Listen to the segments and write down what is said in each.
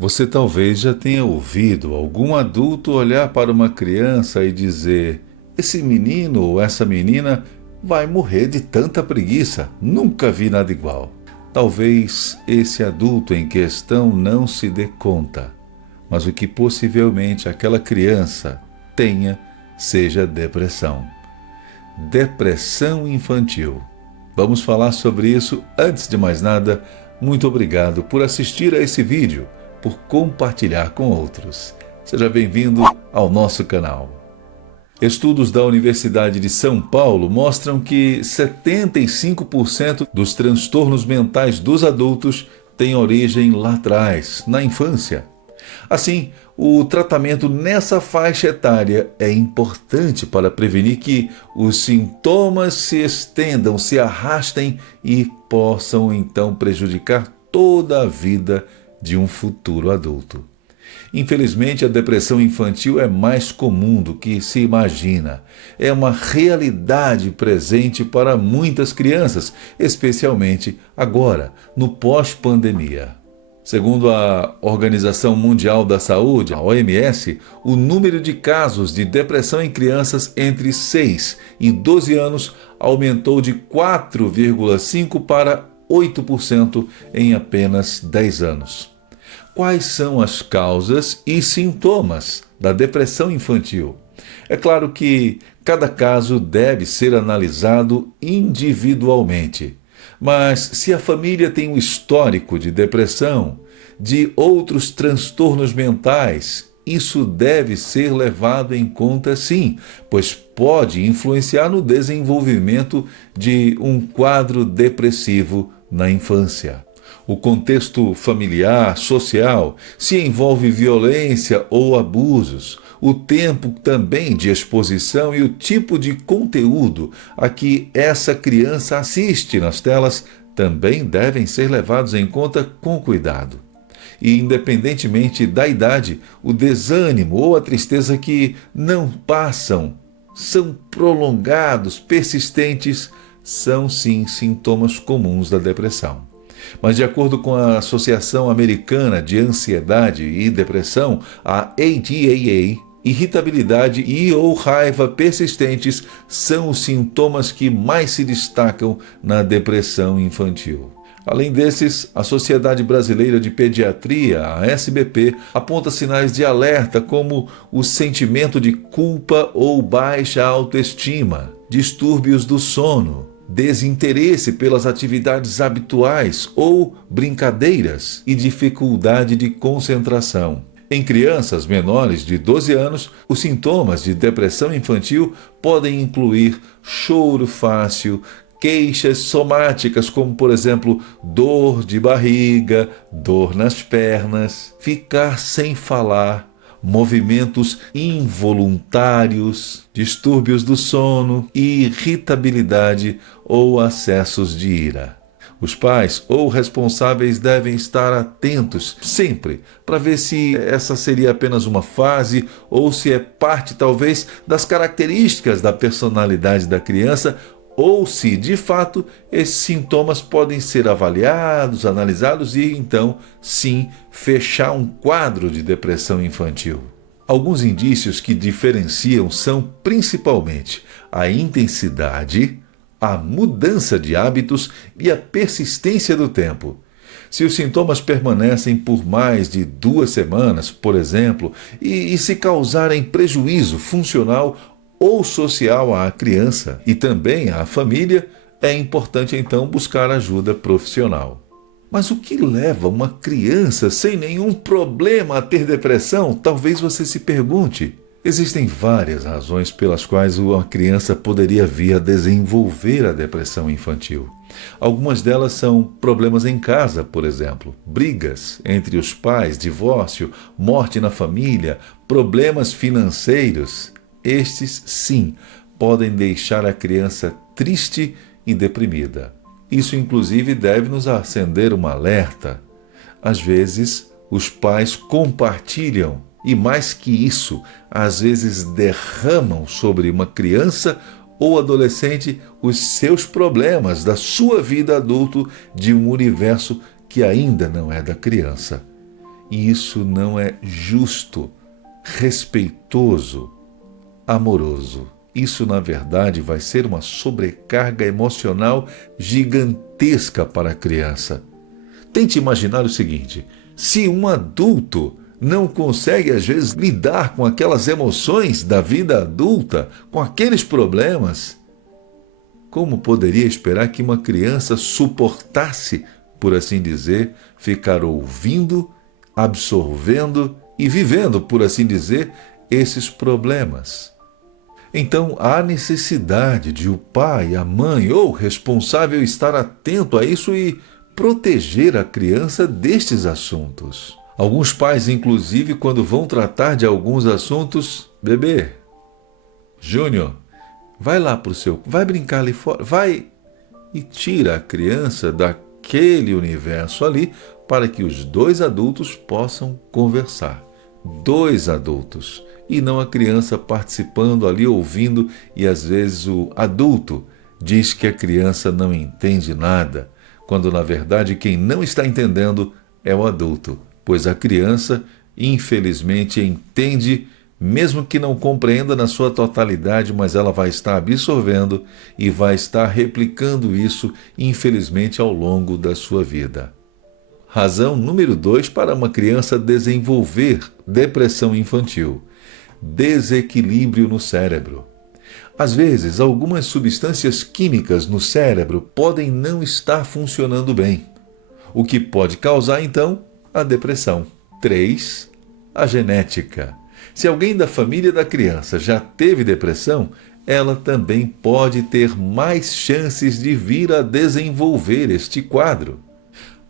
Você talvez já tenha ouvido algum adulto olhar para uma criança e dizer: esse menino ou essa menina vai morrer de tanta preguiça, nunca vi nada igual. Talvez esse adulto em questão não se dê conta, mas o que possivelmente aquela criança tenha seja depressão. Depressão infantil. Vamos falar sobre isso. Antes de mais nada, muito obrigado por assistir a esse vídeo, por compartilhar com outros. Seja bem-vindo ao nosso canal. Estudos da Universidade de São Paulo mostram que 75% dos transtornos mentais dos adultos têm origem lá atrás, na infância. Assim, o tratamento nessa faixa etária é importante para prevenir que os sintomas se estendam, se arrastem e possam então prejudicar toda a vida de um futuro adulto. Infelizmente, a depressão infantil é mais comum do que se imagina. É uma realidade presente para muitas crianças, especialmente agora, no pós-pandemia. Segundo a Organização Mundial da Saúde, a OMS, o número de casos de depressão em crianças entre 6 e 12 anos aumentou de 4,5% para 8% em apenas 10 anos. Quais são as causas e sintomas da depressão infantil? É claro que cada caso deve ser analisado individualmente. Mas se a família tem um histórico de depressão, de outros transtornos mentais, isso deve ser levado em conta sim, pois pode influenciar no desenvolvimento de um quadro depressivo na infância. O contexto familiar, social, se envolve violência ou abusos, o tempo também de exposição e o tipo de conteúdo a que essa criança assiste nas telas também devem ser levados em conta com cuidado. E, independentemente da idade, o desânimo ou a tristeza que não passam, são prolongados, persistentes, são sim sintomas comuns da depressão. Mas, de acordo com a Associação Americana de Ansiedade e Depressão, a ADAA, irritabilidade e ou raiva persistentes são os sintomas que mais se destacam na depressão infantil. Além desses, a Sociedade Brasileira de Pediatria, a SBP, aponta sinais de alerta como o sentimento de culpa ou baixa autoestima, distúrbios do sono, desinteresse pelas atividades habituais ou brincadeiras e dificuldade de concentração. Em crianças menores de 12 anos, os sintomas de depressão infantil podem incluir choro fácil, queixas somáticas como, por exemplo, dor de barriga, dor nas pernas, ficar sem falar, movimentos involuntários, distúrbios do sono, irritabilidade ou acessos de ira. Os pais ou responsáveis devem estar atentos sempre para ver se essa seria apenas uma fase ou se é parte, talvez, das características da personalidade da criança ou se, de fato, esses sintomas podem ser avaliados, analisados e, então, sim, fechar um quadro de depressão infantil. Alguns indícios que diferenciam são, principalmente, a intensidade, a mudança de hábitos e a persistência do tempo. Se os sintomas permanecem por mais de 2 semanas, por exemplo, e se causarem prejuízo funcional ou social à criança e também à família, é importante então buscar ajuda profissional. Mas o que leva uma criança sem nenhum problema a ter depressão? Talvez você se pergunte. Existem várias razões pelas quais uma criança poderia vir a desenvolver a depressão infantil. Algumas delas são problemas em casa, por exemplo, brigas entre os pais, divórcio, morte na família, problemas financeiros. Estes, sim, podem deixar a criança triste e deprimida. Isso, inclusive, deve nos acender um alerta. Às vezes, os pais compartilham e, mais que isso, às vezes derramam sobre uma criança ou adolescente os seus problemas da sua vida adulto de um universo que ainda não é da criança. E isso não é justo, respeitoso, amoroso. Isso, na verdade, vai ser uma sobrecarga emocional gigantesca para a criança. Tente imaginar o seguinte: se um adulto não consegue, às vezes, lidar com aquelas emoções da vida adulta, com aqueles problemas, como poderia esperar que uma criança suportasse, por assim dizer, ficar ouvindo, absorvendo e vivendo, por assim dizer, esses problemas? Então, há necessidade de o pai, a mãe ou o responsável estar atento a isso e proteger a criança destes assuntos. Alguns pais, inclusive, quando vão tratar de alguns assuntos, bebê, Júnior, vai lá vai brincar ali fora, vai, e tira a criança daquele universo ali para que os dois adultos possam conversar. Dois adultos. E não a criança participando ali, ouvindo, e às vezes o adulto diz que a criança não entende nada, quando na verdade quem não está entendendo é o adulto, pois a criança, infelizmente, entende, mesmo que não compreenda na sua totalidade, mas ela vai estar absorvendo e vai estar replicando isso, infelizmente, ao longo da sua vida. Razão número 2 para uma criança desenvolver depressão infantil: desequilíbrio no cérebro. Às vezes, algumas substâncias químicas no cérebro podem não estar funcionando bem, o que pode causar, então, a depressão. 3. A genética. Se alguém da família da criança já teve depressão, ela também pode ter mais chances de vir a desenvolver este quadro.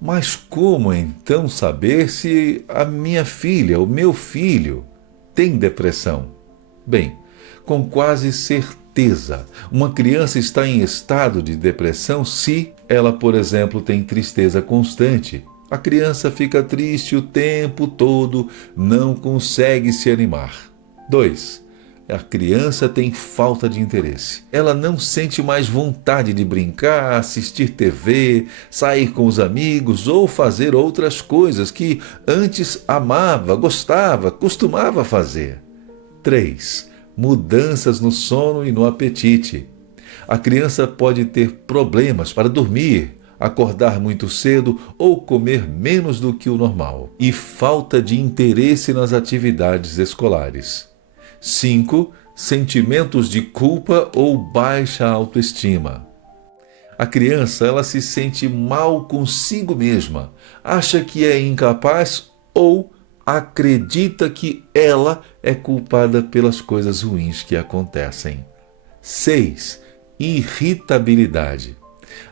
Mas como então saber se a minha filha, o meu filho, tem depressão? Bem, com quase certeza, uma criança está em estado de depressão se ela, por exemplo, tem tristeza constante. A criança fica triste o tempo todo, não consegue se animar. 2. A criança tem falta de interesse. Ela não sente mais vontade de brincar, assistir TV, sair com os amigos ou fazer outras coisas que antes amava, gostava, costumava fazer. 3. Mudanças no sono e no apetite. A criança pode ter problemas para dormir, acordar muito cedo ou comer menos do que o normal. E falta de interesse nas atividades escolares. 5. Sentimentos de culpa ou baixa autoestima. A criança, ela se sente mal consigo mesma, acha que é incapaz ou acredita que ela é culpada pelas coisas ruins que acontecem. 6. Irritabilidade.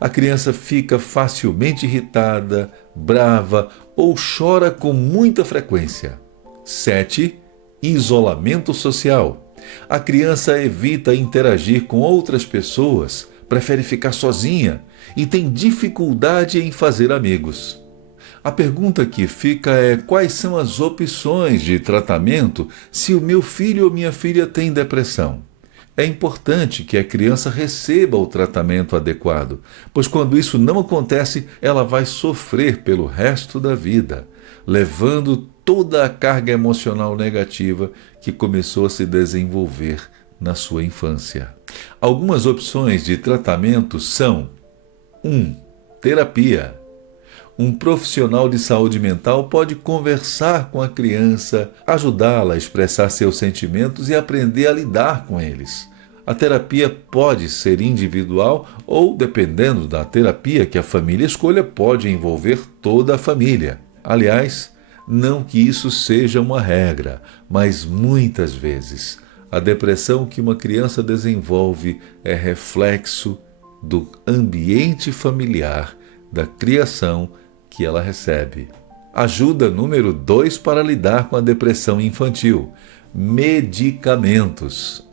A criança fica facilmente irritada, brava ou chora com muita frequência. 7. Isolamento social. A criança evita interagir com outras pessoas, prefere ficar sozinha e tem dificuldade em fazer amigos. A pergunta que fica é: quais são as opções de tratamento se o meu filho ou minha filha tem depressão? É importante que a criança receba o tratamento adequado, pois quando isso não acontece, ela vai sofrer pelo resto da vida, levando toda a carga emocional negativa que começou a se desenvolver na sua infância. Algumas opções de tratamento são: 1. Terapia. Um profissional de saúde mental pode conversar com a criança, ajudá-la a expressar seus sentimentos e aprender a lidar com eles. A terapia pode ser individual ou, dependendo da terapia que a família escolha, pode envolver toda a família. Aliás, não que isso seja uma regra, mas muitas vezes a depressão que uma criança desenvolve é reflexo do ambiente familiar, da criação que ela recebe. Ajuda número 2 para lidar com a depressão infantil: medicamentos.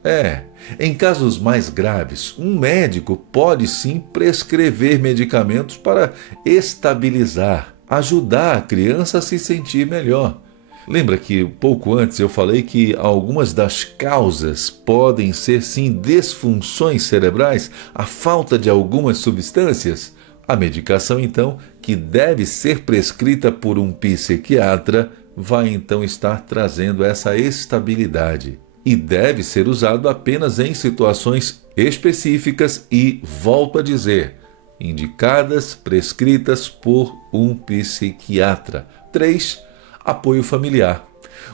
Em casos mais graves, um médico pode sim prescrever medicamentos para estabilizar, ajudar a criança a se sentir melhor. Lembra que pouco antes eu falei que algumas das causas podem ser sim disfunções cerebrais, a falta de algumas substâncias? A medicação, então, que deve ser prescrita por um psiquiatra, vai então estar trazendo essa estabilidade e deve ser usado apenas em situações específicas e, volto a dizer, indicadas, prescritas por um psiquiatra. 3. Apoio familiar.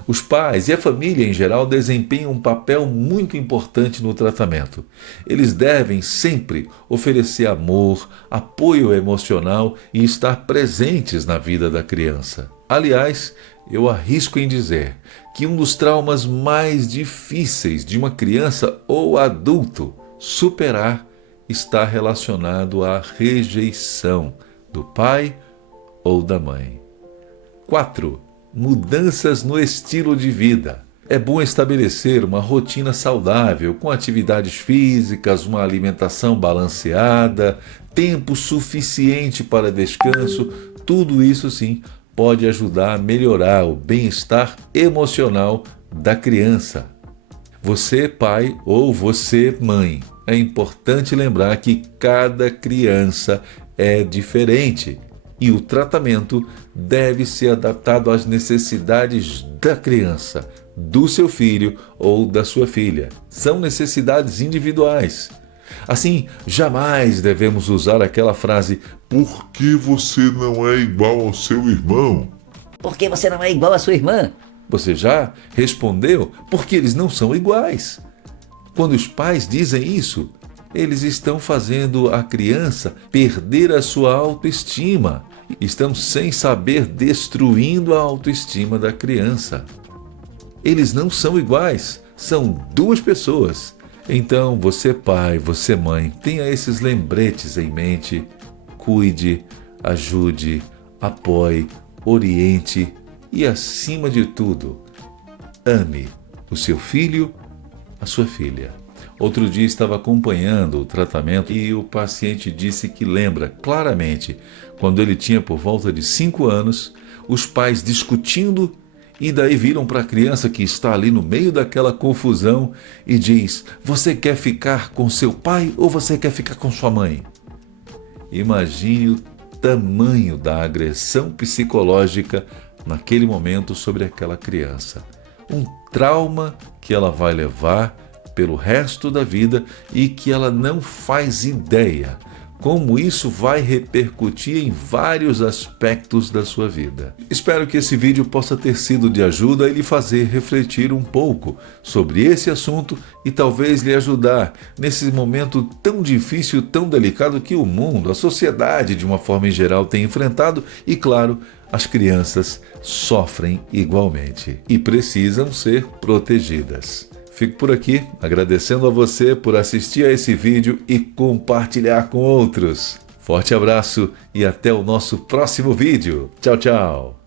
Os pais e a família em geral desempenham um papel muito importante no tratamento. Eles devem sempre oferecer amor, apoio emocional e estar presentes na vida da criança. Aliás, eu arrisco em dizer que um dos traumas mais difíceis de uma criança ou adulto superar está relacionado à rejeição do pai ou da mãe. 4. Mudanças no estilo de vida. É bom estabelecer uma rotina saudável, com atividades físicas, uma alimentação balanceada, tempo suficiente para descanso. Tudo isso, sim, pode ajudar a melhorar o bem-estar emocional da criança. Você, pai, ou você, mãe, é importante lembrar que cada criança é diferente e o tratamento deve ser adaptado às necessidades da criança, do seu filho ou da sua filha. São necessidades individuais. Assim, jamais devemos usar aquela frase Por que você não é igual ao seu irmão? Por que você não é igual à sua irmã? Você já respondeu? Porque eles não são iguais. Quando os pais dizem isso, eles estão fazendo a criança perder a sua autoestima. Estão, sem saber, destruindo a autoestima da criança. Eles não são iguais, são duas pessoas. Então, você pai, você mãe, tenha esses lembretes em mente. Cuide, ajude, apoie, oriente e, acima de tudo, ame o seu filho, a sua filha. Outro dia estava acompanhando o tratamento e o paciente disse que lembra claramente, quando ele tinha por volta de 5 anos, os pais discutindo e daí viram para a criança que está ali no meio daquela confusão e diz: você quer ficar com seu pai ou você quer ficar com sua mãe? Imagine o tamanho da agressão psicológica naquele momento sobre aquela criança. Um trauma que ela vai levar pelo resto da vida e que ela não faz ideia como isso vai repercutir em vários aspectos da sua vida. Espero que esse vídeo possa ter sido de ajuda e lhe fazer refletir um pouco sobre esse assunto e talvez lhe ajudar nesse momento tão difícil, tão delicado que o mundo, a sociedade de uma forma em geral tem enfrentado e, claro, as crianças sofrem igualmente e precisam ser protegidas. Fico por aqui, agradecendo a você por assistir a esse vídeo e compartilhar com outros. Forte abraço e até o nosso próximo vídeo. Tchau, tchau!